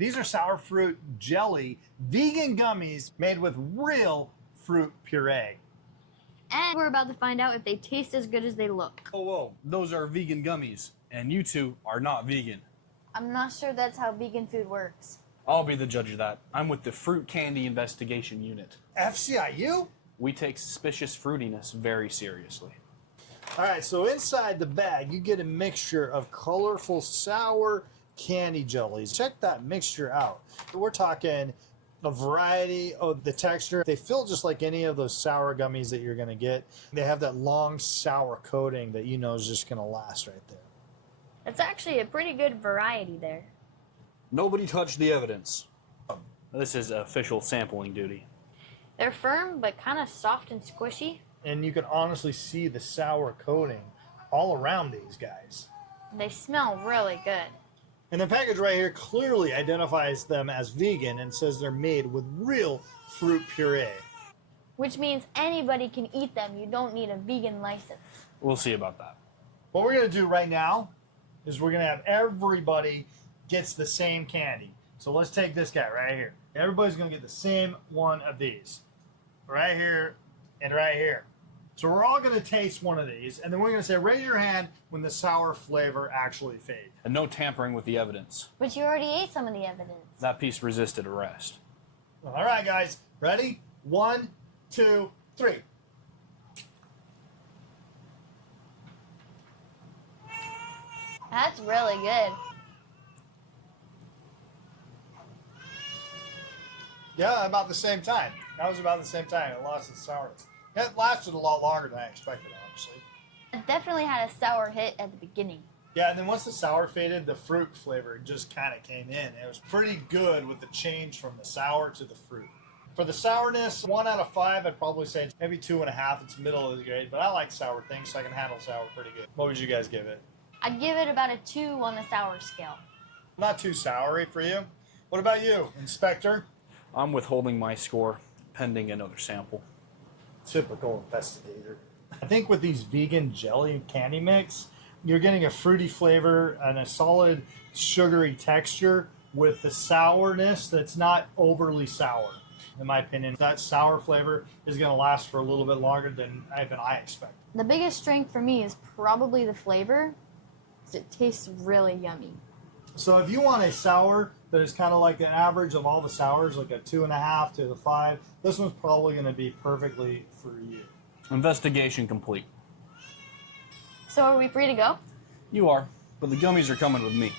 These are sour fruit jelly vegan gummies made with real fruit puree. And we're about to find out if they taste as good as they look. Oh, whoa, those are vegan gummies, and you two are not vegan. I'm not sure that's how vegan food works. I'll be the judge of that. I'm with the Fruit Candy Investigation Unit. FCIU? We take suspicious fruitiness very seriously. All right, so inside the bag, you get a mixture of colorful sour candy jellies. Check that mixture out. We're talking a variety of the texture. They feel just like any of those sour gummies that you're going to get. They have that long sour coating that you know is just going to last right there. That's actually a pretty good variety there. Nobody touched the evidence. This is official sampling duty. They're firm, but kind of soft and squishy. And you can honestly see the sour coating all around these guys. They smell really good. And the package right here clearly identifies them as vegan and says they're made with real fruit puree. Which means anybody can eat them. You don't need a vegan license. We'll see about that. What we're going to do right now is we're going to have everybody gets the same candy. So let's take this guy right here. Everybody's going to get the same one of these. Right here and right here. So we're all going to taste one of these, and then we're going to say, raise your hand when the sour flavor actually fades. And no tampering with the evidence. But you already ate some of the evidence. That piece resisted arrest. All right, guys. Ready? 1, 2, 3. That's really good. Yeah, about the same time. That was about the same time. It lost its sourness. It lasted a lot longer than I expected, honestly. It definitely had a sour hit at the beginning. Yeah, and then once the sour faded, the fruit flavor just kind of came in. It was pretty good with the change from the sour to the fruit. For the sourness, 1 out of 5, I'd probably say it's maybe 2.5. It's middle of the grade, but I like sour things, so I can handle sour pretty good. What would you guys give it? I'd give it about a 2 on the sour scale. Not too soury for you. What about you, Inspector? I'm withholding my score pending another sample. Typical investigator. I think with these vegan jelly candy mix, you're getting a fruity flavor and a solid sugary texture with the sourness that's not overly sour. In my opinion, that sour flavor is going to last for a little bit longer than even I expect. The biggest strength for me is probably the flavor, because it tastes really yummy. So if you want a sour that is kind of like an average of all the sours, like a 2.5 to the 5, this one's probably going to be perfectly for you. Investigation complete. So are we free to go? You are, but the gummies are coming with me.